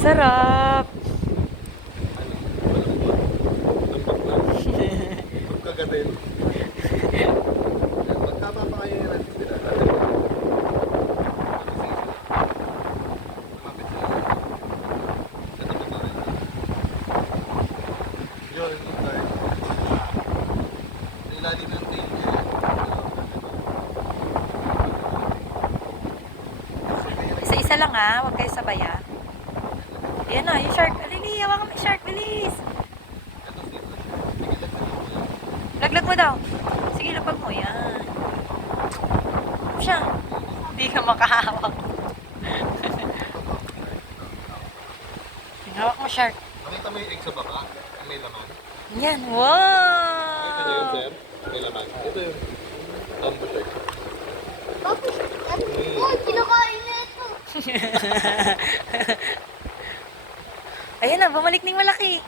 Sarap. Pagkagatin. Pagkapapakainin natin sila. Lumapit sila. Ito pa rin. Yun, ito tayo. Sa ilalim ng tail niya. Isa-isa lang huwag kayo sabay Ayan na, yung shark. Alili, hawakan mo yung shark, bilis. Laglag mo daw. Sige, laglag mo. Yan. Siya. Hindi ka makahawak. Hawak mo, shark. Nakita mo yung egg sa baka? May laman. Yan, Nakita niyo yun, wow! sir? May laman. Ito yung Dumbo shark. Uy, kinakain na ito. Ayan na, bumalik ng malaki.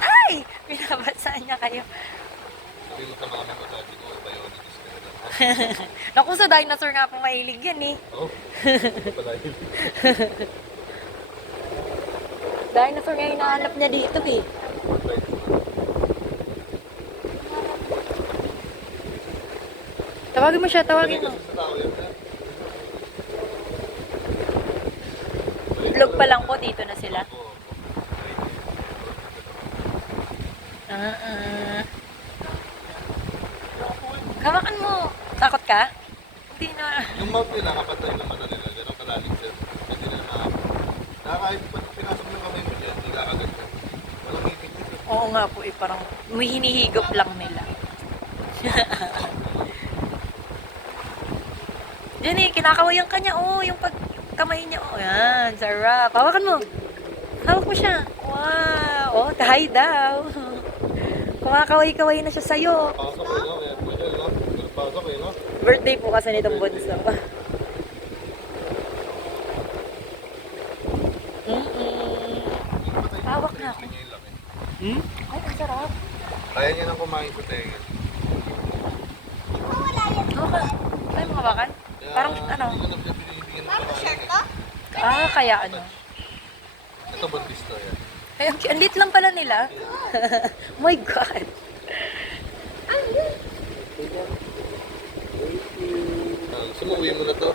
Ay! Binabasaan niya kayo. Sabi mo sa mama ko, sabi ko, biologist ka na. Naku, sa dinosaur nga po mahilig yan Oo. Ito pala yun. Dinosaur nga hinahanap niya dito Tawagin mo siya, tawagin mo. Sa tao yun, sir. Itlog pa lang po, dito na sila. Hawakan mo. Takot ka? Hindi na. Yung mouth nila, kapatay naman na nila. Ganun kalalim, sir. Hindi na nakakahit pa pinasok ng kamay mo dyan, hindi kakagat ka. Walang ngipin dito. Oo nga po parang may hinihigop lang nila. Yan kinakawayan ka niya. Yung pagkamay niya. Yan, sarap. Hawakan mo. Hawak mo siya. Wow. Hi daw. Kumakaway-kaway na siya sa'yo. Pasok eh, no? Kaya pwede, no? Pasok eh, no? Birthday po kasi nitong bunso. Hawak na ako. Niya yung laki. Ay, ang sarap. Kaya niya nang kumain sa tenga. Okay. Ay, mga bakan? Parang ano? Hindi ko na siya binibigyan ng pakain eh. Kaya ano? Ito buntis to, yan. Ay, ang lit lang pala nila. My God. Sumuwi mo na to.